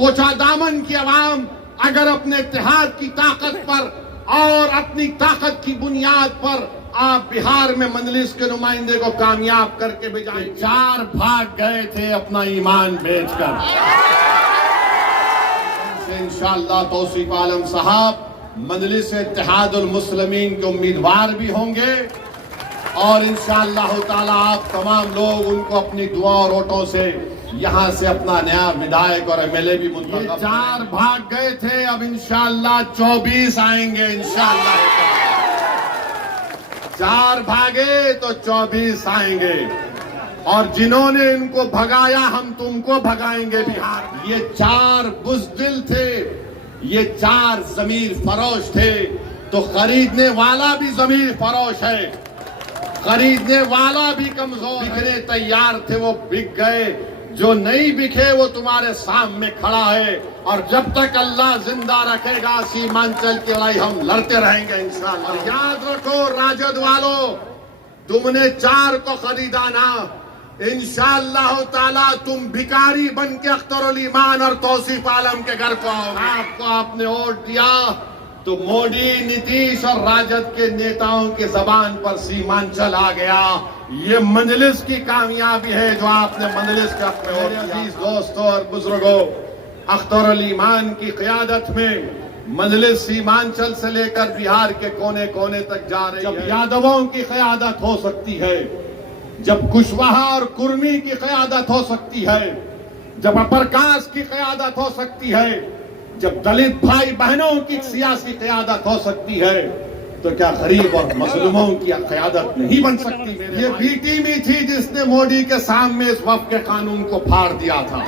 कोचा दामन की आवाम अगर अपने इत्तेहाद की ताकत पर और अपनी ताकत की बुनियाद पर आप बिहार में मजलिस के नुमाइंदे को कामयाब करके भेजाएं। 4 भाग गए थे अपना ईमान बेचकर। इंशाअल्लाह तौसीफ आलम साहब मजलिस इत्तेहादुल मुस्लिमीन के उम्मीदवार भी होंगे और इंशाअल्लाह ताला आप तमाम लोग उनको अपनी दुआ और वोटों से यहाँ से अपना नया विधायक और एमएलए भी मुंतखब। 4 भाग गए थे, अब इंशाअल्लाह 24 आएंगे इंशाअल्लाह। 4 भागे तो 24 आएंगे और जिन्होंने इनको भगाया हम तुमको भगाएंगे बिहार। ये 4 बुज़दिल थे, ये 4 ज़मीर फरोश थे, तो खरीदने वाला भी ज़मीर फरोश है, खरीदने वाला भी कमजोर। बिकने तैयार थे वो बिक गए, जो नहीं बिके वो तुम्हारे सामने खड़ा है और जब तक अल्लाह जिंदा रखेगा सीमांचल की लड़ाई हम लड़ते रहेंगे इंशाअल्लाह। याद रखो राजद वालों, तुमने 4 को खरीदा ना, इंशाअल्लाह ताला तुम भिखारी बन के अख्तरुल ईमान और तौसीफ आलम के घर को आओगे। आपको आपने वोट दिया तो मोदी, नीतीश और राजद के नेताओं की जबान पर सीमांचल आ गया। ये मजलिस की कामयाबी है जो आपने मजलिस के हक में वोट दिया। अजीज दोस्तों और बुजुर्गों, अख्तरुल ईमान की क़यादत में मजलिस सीमांचल से लेकर बिहार के कोने कोने तक जा रही है। जब यादवों की क़यादत हो सकती है, जब कुशवाहा और कुर्मी की क़यादत हो सकती है, जब अपर कास्ट की क़यादत हो सकती है, जब दलित भाई बहनों की सियासी क़यादत हो सकती है, तो क्या गरीब और मजलूमों की क़यादत नहीं बन सकती? ये बी टीम ही थी जिसने मोदी के सामने इस वफ़ के कानून को फाड़ दिया था।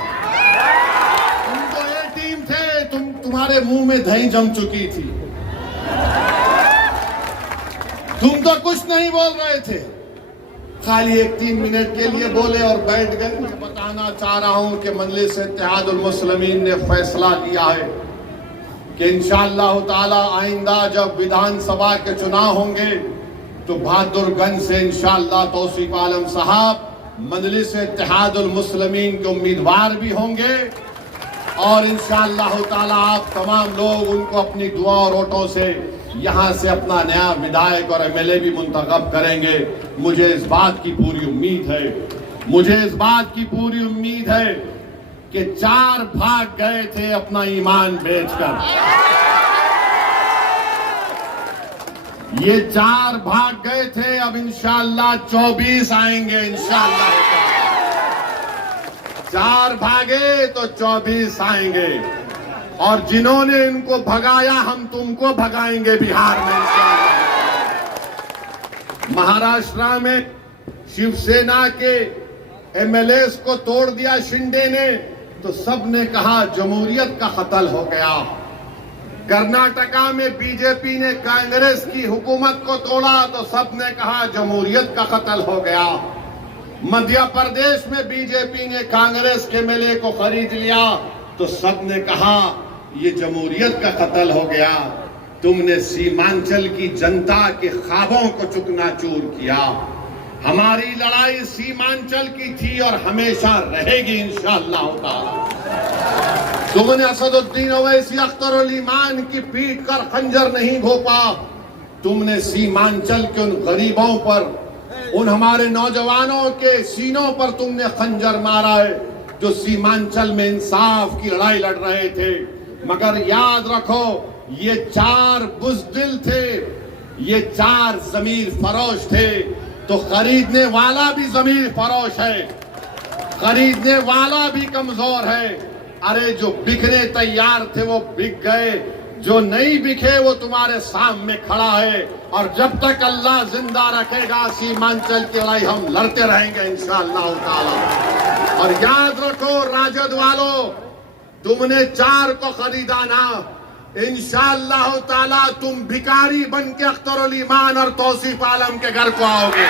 तुम तो ए टीम थे, तुम्हारे मुंह में दही जम चुकी थी, तुम तो कुछ नहीं बोल रहे थे, खाली 1-3 मिनट के लिए बोले और बैठ गए। मैं बताना चाह रहा हूं कि मजलिस इत्तेहादुल मुस्लिमीन ने फैसला लिया है कि इंशाअल्लाह ताला आइंदा जब विधानसभा के चुनाव होंगे तो बहादुरगंज से इंशाअल्लाह तौसीफ आलम साहब मजलिस इत्तेहादुल मुस्लिमीन के उम्मीदवार भी होंगे और इंशाअल्लाह ताला आप तमाम लोग उनको अपनी दुआ और वोटों से यहाँ से अपना नया विधायक और एमएलए भी मुंतखब करेंगे। मुझे इस बात की पूरी उम्मीद है, मुझे इस बात की पूरी उम्मीद है कि 4 भाग गए थे अपना ईमान बेचकर। ये 4 भाग गए थे, अब इंशाअल्लाह 24 आएंगे इंशाअल्लाह। 4 भागे तो 24 आएंगे और जिन्होंने इनको भगाया हम तुमको भगाएंगे बिहार में इंशाअल्लाह। महाराष्ट्र में शिवसेना के एमएलएस को तोड़ दिया शिंदे ने, तो सबने कहा जमहूरियत का कत्ल हो गया। कर्नाटका में बीजेपी ने कांग्रेस की हुकूमत को तोड़ा तो सबने कहा जमहूरियत का कत्ल हो गया। मध्य प्रदेश में बीजेपी ने कांग्रेस के एमएलए को खरीद लिया तो सबने कहा ये जमहूरियत का कत्ल हो गया। तुमने सीमांचल की जनता के ख्वाबों को चुकनाचूर किया। हमारी लड़ाई सीमांचल की थी और हमेशा रहेगी इंशाअल्लाह ताला। तुमने असदुद्दीन ओवैसी, अख्तरुल ईमान की पीठ कर खंजर नहीं घोंपा, तुमने सीमांचल के उन गरीबों पर, उन हमारे नौजवानों के सीनों पर तुमने खंजर मारा है जो सीमांचल में इंसाफ की लड़ाई लड़ रहे थे। मगर याद रखो ये 4 बुज़दिल थे, ये 4 ज़मीर फरोश थे, तो खरीदने वाला भी ज़मीर फरोश है, खरीदने वाला भी कमजोर है। अरे जो बिकने तैयार थे वो बिक गए, जो नहीं बिके वो तुम्हारे सामने खड़ा है और जब तक अल्लाह जिंदा रखेगा सीमांचल की लड़ाई हम लड़ते रहेंगे इंशाअल्लाह ताला। और याद रखो राजद वालों, तुमने 4 को खरीदा ना, इंशाअल्लाह ताला तुम भिखारी बन के अख्तरुल ईमान और तौसीफ आलम के घर को आओगे।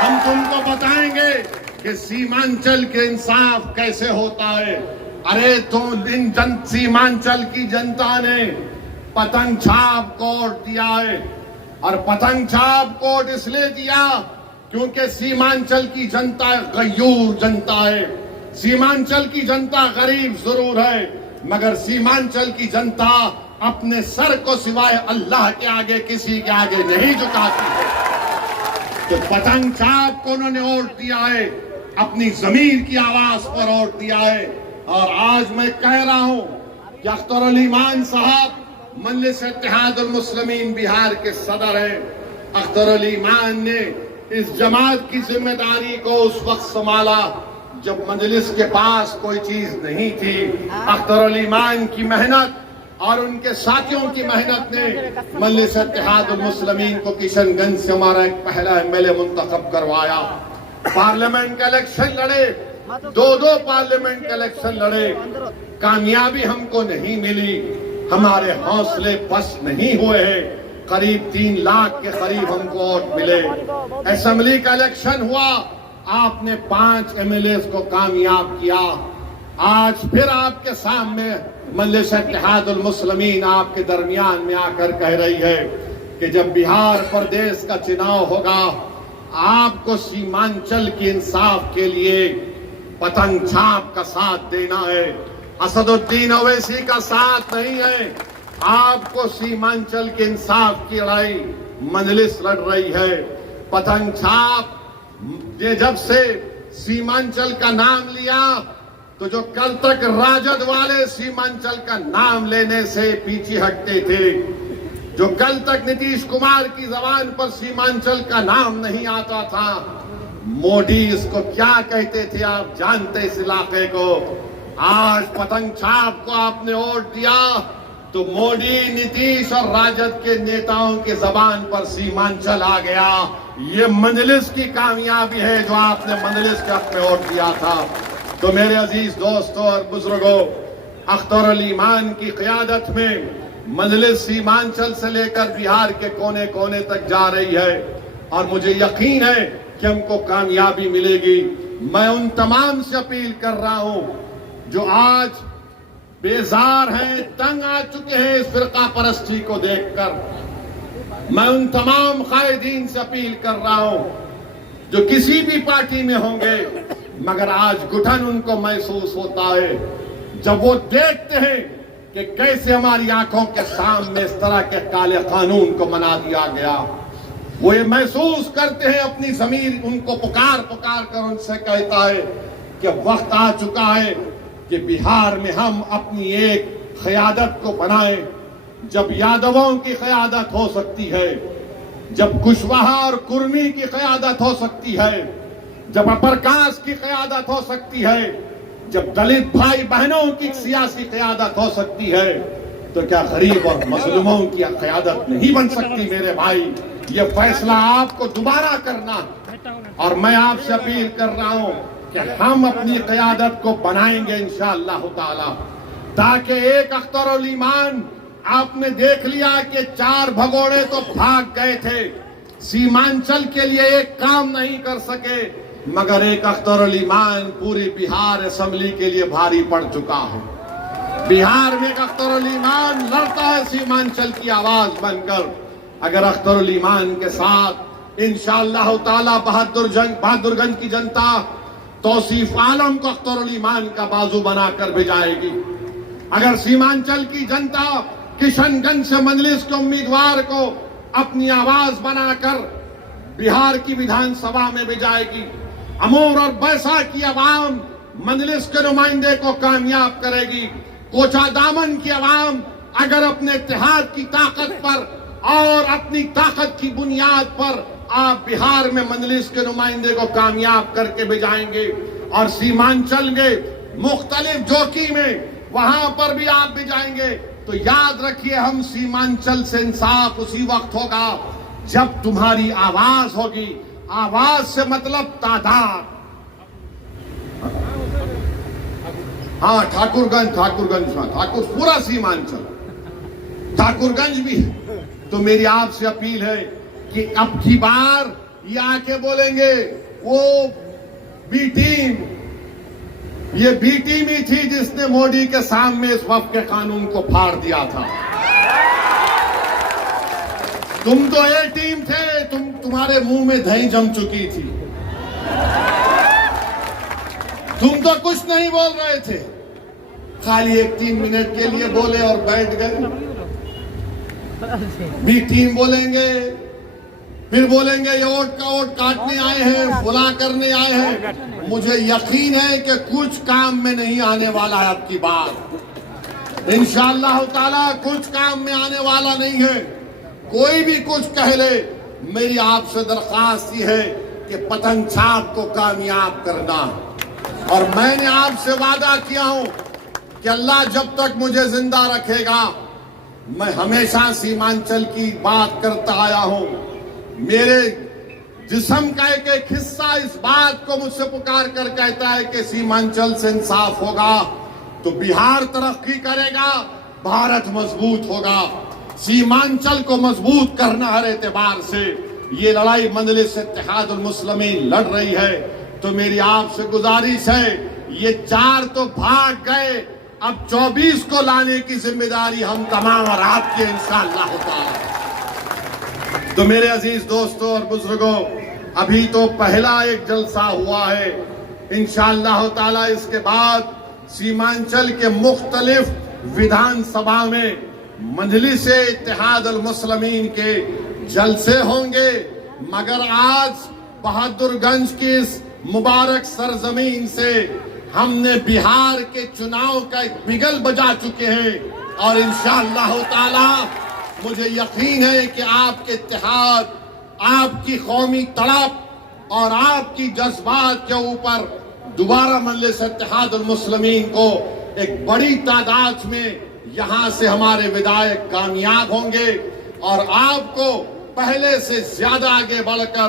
हम तुमको बताएंगे कि सीमांचल के इंसाफ कैसे होता है। अरे तो इन सीमांचल की जनता ने पतंग छाप कोड दिया है और पतंग छाप कोड इसलिए दिया क्योंकि सीमांचल की जनता गयूर जनता है। सीमांचल की जनता गरीब जरूर है, मगर सीमांचल की जनता अपने सर को सिवाय अल्लाह के आगे किसी के आगे नहीं झुकाती है। तो पतंग छाप को उन्होंने वोट दिया है, अपनी जमीर की आवाज पर वोट दिया है। और आज मैं कह रहा हूं कि अख्तर अली मान साहब मजलिस इत्तेहादुल मुस्लिमीन बिहार के सदर हैं। अख्तर अली मान ने इस जमात की जिम्मेदारी को उस वक्त संभाला जब मजलिस के पास कोई चीज नहीं थी। अख्तर अली मान की मेहनत और उनके साथियों की मेहनत ने मजलिस इत्तेहादुल मुस्लिमीन को किशनगंज से हमारा एक पहला एमएलए मुंतखब करवाया। पार्लियामेंट का इलेक्शन लड़े, दो पार्लियामेंट का इलेक्शन लड़े, कामयाबी हमको नहीं मिली, हमारे हौसले पस्त नहीं हुए हैं। करीब 3 लाख के करीब हमको वोट मिले। असेंबली का इलेक्शन हुआ, आपने 5 एमएलए को कामयाब किया। आज फिर आपके सामने मजलिस इत्तेहादुल मुस्लिमीन आपके दरमियान में आकर कह रही है कि जब बिहार प्रदेश का चुनाव होगा, आपको सीमांचल की इंसाफ के लिए पतंग छाप का साथ देना है, असदुद्दीन ओवैसी का साथ नहीं है। आपको सीमांचल के इंसाफ की लड़ाई मजलिस लड़ रही है। पतंग छाप ये जब से सीमांचल का नाम लिया तो जो कल तक राजद वाले सीमांचल का नाम लेने से पीछे हटते थे, जो कल तक नीतीश कुमार की जबान पर सीमांचल का नाम नहीं आता था, मोदी इसको क्या कहते थे आप जानते इस इलाके को। आज पतंग छाप को आपने वोट दिया तो मोदी, नीतीश और राजद के नेताओं की जबान पर सीमांचल आ गया। ये मजलिस की कामयाबी है जो आपने मजलिस के हक में वोट दिया था। तो मेरे अजीज दोस्तों और बुजुर्गों, अख्तर अली मान की क़यादत में मजलिस सीमांचल से लेकर बिहार के कोने कोने तक जा रही है और मुझे यकीन है कि हमको कामयाबी मिलेगी। मैं उन तमाम से अपील कर रहा हूं जो आज बेजार हैं, तंग आ चुके हैं इस फिरका परस्ती को देखकर। मैं उन तमाम कायदीन से अपील कर रहा हूं जो किसी भी पार्टी में होंगे, मगर आज घुटन उनको महसूस होता है जब वो देखते हैं कि कैसे हमारी आंखों के सामने इस तरह के काले कानून को बना दिया गया। वो ये महसूस करते हैं, अपनी जमीर उनको पुकार पुकार कर उनसे कहता है कि वक्त आ चुका है कि बिहार में हम अपनी एक क़यादत को बनाएं। जब यादवों की क़यादत हो सकती है, जब कुशवाहा और कुर्मी की क़यादत हो सकती है, जब अप्रकाश की क़यादत हो सकती है, जब दलित भाई बहनों की सियासी क़यादत हो सकती है, तो क्या गरीब और मजलूमों की क़यादत नहीं बन सकती। मेरे भाई, ये फैसला आपको दोबारा करना, और मैं आपसे अपील कर रहा हूं कि हम अपनी क़यादत को बनाएंगे इंशाअल्लाह ताला, ताकि एक अख्तर अली मान आपने देख लिया कि 4 भगोड़े तो भाग गए थे, सीमांचल के लिए एक काम नहीं कर सके, मगर एक अख्तर अली मान पूरी बिहार असेंबली के लिए भारी पड़ चुका है। बिहार में एक अख्तर अली मान लड़ता है सीमांचल की आवाज बनकर। अगर अख्तर अली मान के साथ इंशाअल्लाह ताला बहादुरगंज की जनता तौसीफ आलम को अख्तर अली मान का बाजू बनाकर भिजाएगी। अगर सीमांचल की जनता किशनगंज से मजलिस के उम्मीदवार को अपनी आवाज बनाकर बिहार की विधानसभा में भिजाएगी, अमूर और बैसा की आवाम मजलिस के नुमाइंदे को कामयाब करेगी। कोचा दामन की आवाम अगर अपने इत्तेहाद की ताकत पर और अपनी ताकत की बुनियाद पर आप बिहार में मजलिस के नुमाइंदे को कामयाब करके भिजाएंगे, और सीमांचल के मुख्तलिफ जोकी में वहां पर भी आप भिजाएंगे, तो याद रखिए हम सीमांचल से इंसाफ उसी वक्त होगा जब तुम्हारी आवाज होगी। आवाज से मतलब तादाद। हाँ, ठाकुरगंज ठाकुर पूरा सीमांचल, ठाकुरगंज भी। तो मेरी आपसे अपील है कि अब की बार ये आके बोलेंगे वो बी टीम, ये बी टीम ही थी जिसने मोदी के सामने इस वक्त के कानून को फाड़ दिया था। तुम तो ए टीम थे, तुम्हारे मुंह में दही जम चुकी थी। तुम तो कुछ नहीं बोल रहे थे, खाली एक 3 मिनट के लिए बोले और बैठ गए। भी 3 बोलेंगे, फिर बोलेंगे ये वोट का वोट काटने आए हैं, फुला करने आए हैं। मुझे यकीन है कि कुछ काम में नहीं आने वाला है आपकी बात। इंशाअल्लाह ताला कुछ काम में आने वाला नहीं है। कोई भी कुछ कह ले, मेरी आपसे दरख्वास्त ये है कि पतंग छाप को कामयाब करना। और मैंने आपसे वादा किया हूं कि अल्लाह जब तक मुझे जिंदा रखेगा, मैं हमेशा सीमांचल की बात करता आया हूं। मेरे जिस्म का एक हिस्सा इस बात को मुझसे पुकार कर कहता है कि सीमांचल से इंसाफ होगा तो बिहार तरक्की करेगा, भारत मजबूत होगा। सीमांचल को मजबूत करना हर एतबार से ये लड़ाई मजलिस इत्तेहादुल मुस्लिमीन लड़ रही है। तो मेरी आपसे गुजारिश है, ये 4 तो भाग गए, अब 24 को लाने की जिम्मेदारी हम तमाम और आपकी इंशाअल्लाह ताला। तो मेरे अजीज दोस्तों और बुजुर्गों, अभी तो पहला एक जलसा हुआ है। इंशाअल्लाह ताला इसके बाद सीमांचल के मुख्तलिफ विधानसभा में मजलिस इत्तेहादुल मुस्लिमीन के जलसे होंगे। मगर आज बहादुरगंज की इस मुबारक सरजमीन से हमने बिहार के चुनाव का एक बिगल बजा चुके हैं। और इंशाअल्लाह ताला मुझे यकीन है कि आपके इत्तेहाद, आपकी कौमी तड़प और आपकी जज्बात के ऊपर दोबारा मजलिस इत्तेहादुल मुस्लिमीन को एक बड़ी तादाद में यहां से हमारे विधायक कामयाब होंगे। और आपको पहले से ज्यादा आगे बढ़कर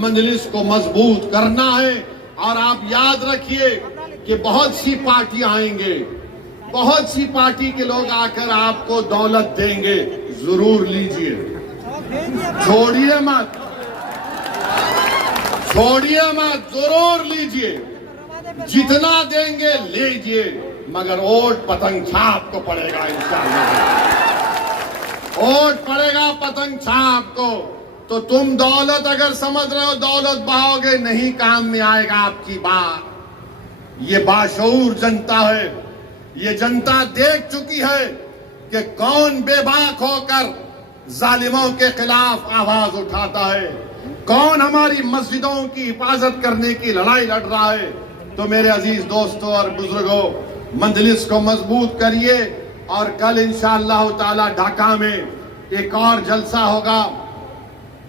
मजलिस को मजबूत करना है। और आप याद रखिए कि बहुत सी पार्टियां आएंगे, बहुत सी पार्टी के लोग आकर आपको दौलत देंगे, जरूर लीजिए, छोड़िए मत, छोड़िए मत, जरूर लीजिए, जितना देंगे लीजिए, मगर वोट पतंग छाप को पड़ेगा इंशाअल्लाह। वोट पड़ेगा पतंग छाप को। तो तुम दौलत अगर समझ रहे हो दौलत बहाओगे, नहीं काम में आएगा आपकी बात। ये बाशऊर जनता है, ये जनता देख चुकी है कि कौन बेबाक होकर जालिमों के खिलाफ आवाज उठाता है, कौन हमारी मस्जिदों की हिफाजत करने की लड़ाई लड़ रहा है। तो मेरे अजीज दोस्तों और बुजुर्गों, मजलिस को मजबूत करिए। और कल इंशाअल्लाह ताला ढाका में एक और जलसा होगा।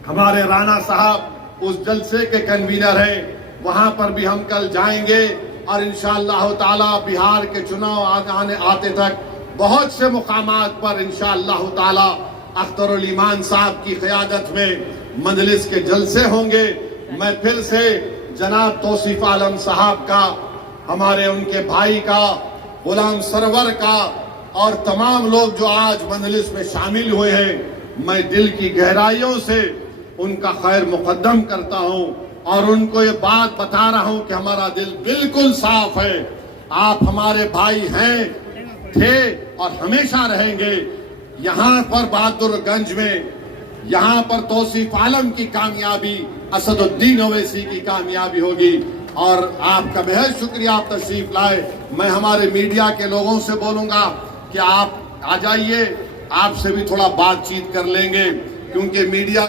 हमारे राणा साहब उस जलसे के कन्वीनर हैं, वहां पर भी हम कल जाएंगे। और इंशाअल्लाह ताला बिहार के चुनाव आते तक बहुत से मुकामात पर इंशाअल्लाह ताला अख्तरुल ईमान साहब की क़यादत में मजलिस के जलसे होंगे। मैं फिर से जनाब तौसीफ आलम साहब का, हमारे उनके भाई का, गुलाम सरवर का और तमाम लोग जो आज मजलिस में शामिल हुए हैं, मैं दिल की गहराइयों से उनका खैर मुकद्दम करता हूं। और उनको ये बात बता रहा हूं कि हमारा दिल बिल्कुल साफ है। आप हमारे भाई हैं, थे और हमेशा रहेंगे। यहाँ पर बहादुरगंज में, यहाँ पर तौसीफ आलम की कामयाबी, असदुद्दीन ओवैसी की कामयाबी होगी। और आपका बेहद शुक्रिया, आप तशरीफ लाए। मैं हमारे मीडिया के लोगों से बोलूंगा कि आप आ जाइए, आपसे भी थोड़ा बातचीत कर लेंगे, क्योंकि मीडिया